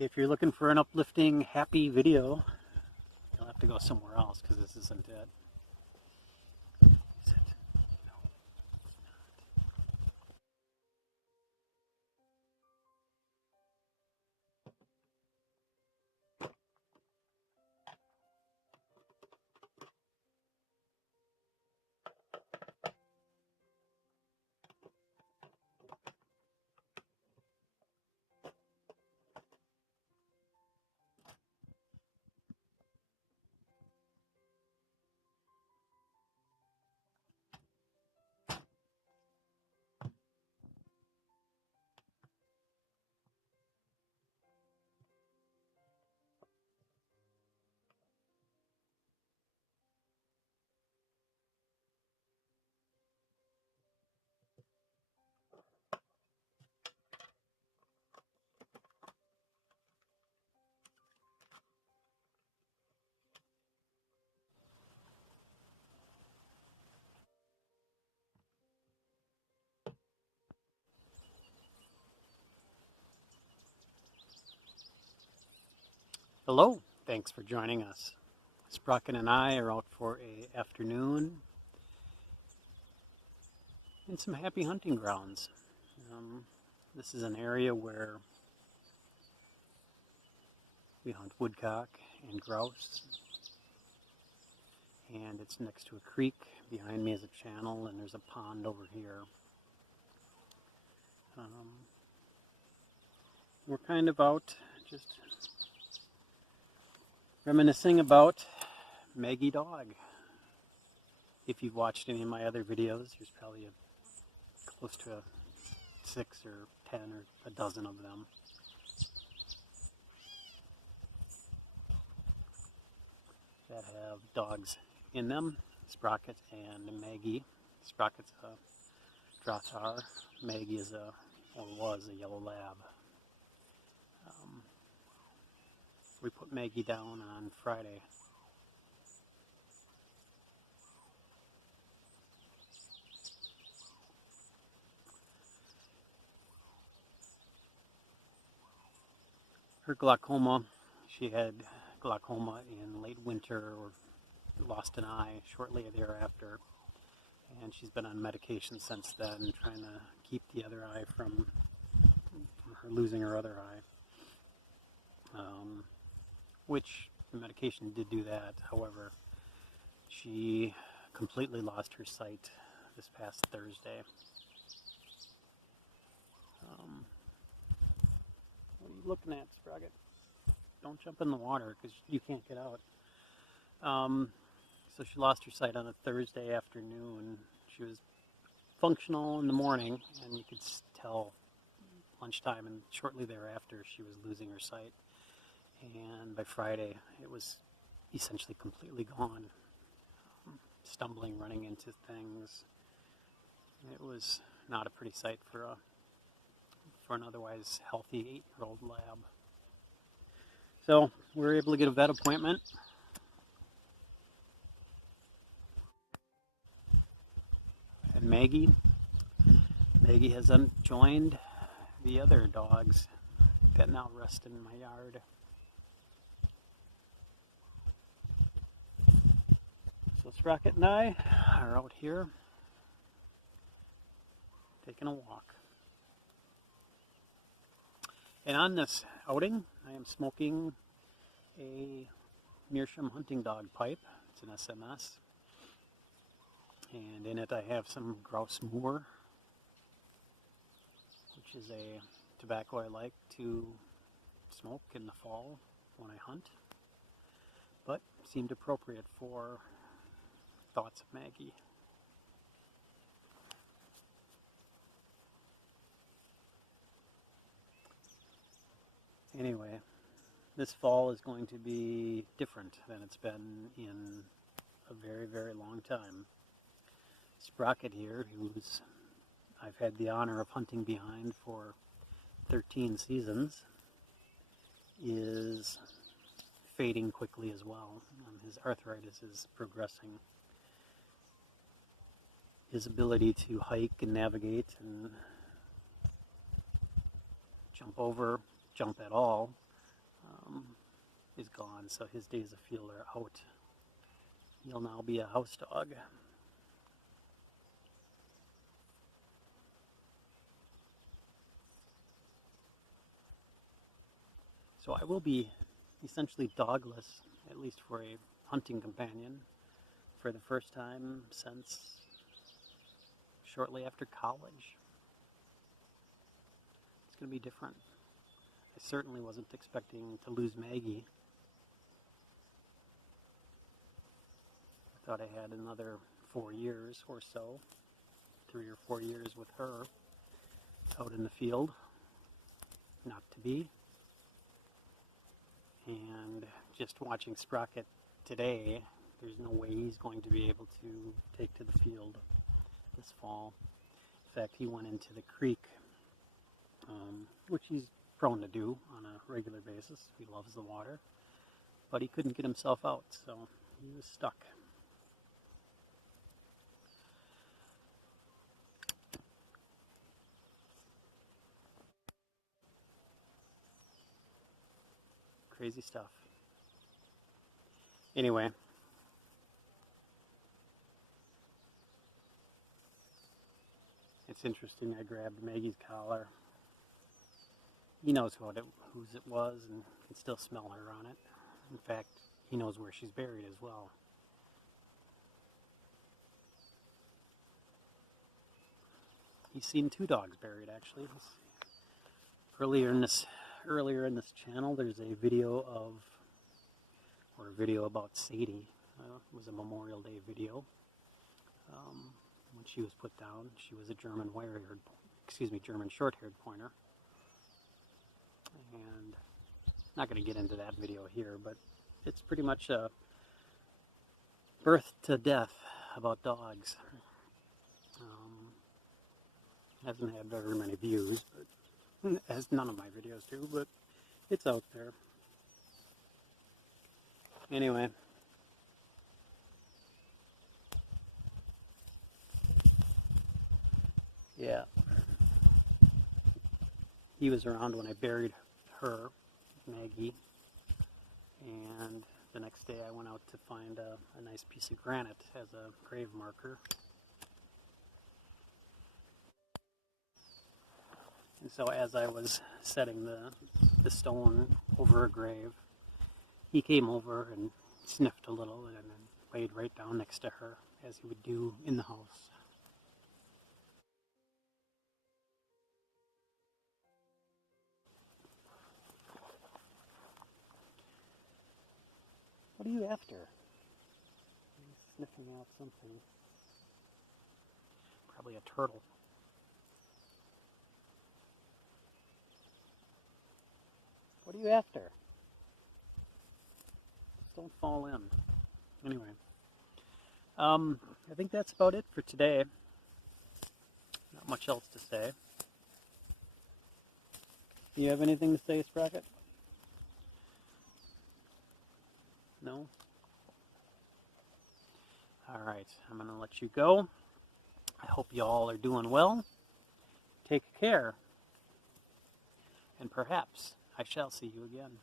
If you're looking for an uplifting, happy video, you'll have to go somewhere else because this isn't it. Is it? No. Hello, thanks for joining us. Sprocket and I are out for an afternoon in some happy hunting grounds. This is an area where we hunt woodcock and grouse, and it's next to a creek. Behind me is a channel, and there's a pond over here. We're kind of out just reminiscing about Maggie dog. If you've watched any of my other videos, there's probably close to 6 or 10 or a dozen of them. That have dogs in them, Sprocket and Maggie. Sprocket's a Draughtar. Maggie is or was a yellow lab. We put Maggie down on Friday. Her glaucoma, she had glaucoma in late winter or lost an eye shortly thereafter. And she's been on medication since then, trying to keep the other eye from her losing her other eye. Which the medication did do that. However, she completely lost her sight this past Thursday. What are you looking at, Sprocket? Don't jump in the water because you can't get out. So she lost her sight on a Thursday afternoon. She was functional in the morning, and you could tell lunchtime, and shortly thereafter she was losing her sight. And by Friday, it was essentially completely gone. Stumbling, running into things. It was not a pretty sight for an otherwise healthy 8-year-old lab. So we were able to get a vet appointment. And Maggie has joined the other dogs that now rest in my yard. So Sprocket and I are out here taking a walk. And on this outing, I am smoking a meerschaum hunting dog pipe. It's an SMS. And in it I have some Gawith, which is a tobacco I like to smoke in the fall when I hunt, but seemed appropriate for thoughts of Maggie. Anyway, this fall is going to be different than it's been in a very, very long time. Sprocket here, who's I've had the honor of hunting behind for 13 seasons, is fading quickly as well. His arthritis is progressing. His ability to hike and navigate and jump at all is gone, so his days of field are out. He'll now be a house dog. So I will be essentially dogless, at least for a hunting companion, for the first time since shortly after college. It's going to be different. I certainly wasn't expecting to lose Maggie. I thought I had another 4 years or so, 3 or 4 years with her out in the field. Not to be. And just watching Sprocket today, there's no way he's going to be able to take to the field this fall. In fact, he went into the creek, which he's prone to do on a regular basis. He loves the water. But he couldn't get himself out, so he was stuck. Crazy stuff. Anyway, it's interesting. I grabbed Maggie's collar. He knows whose it was and can still smell her on it. In fact, he knows where she's buried as well. He's seen 2 dogs buried, actually. Earlier in this channel, there's a video about Sadie. It was a Memorial Day video. When she was put down, she was a German German short-haired pointer. And I'm not going to get into that video here, but it's pretty much a birth to death about dogs. Hasn't had very many views, but as none of my videos do, but it's out there. Anyway. Yeah. He was around when I buried her, Maggie, and the next day I went out to find a nice piece of granite as a grave marker. And so as I was setting the stone over her grave, he came over and sniffed a little and then laid right down next to her, as he would do in the house. What are you after? He's sniffing out something. Probably a turtle. What are you after? Just don't fall in. Anyway. I think that's about it for today. Not much else to say. Do you have anything to say, Sprocket? No? Alright, I'm going to let you go. I hope you all are doing well. Take care. And perhaps I shall see you again.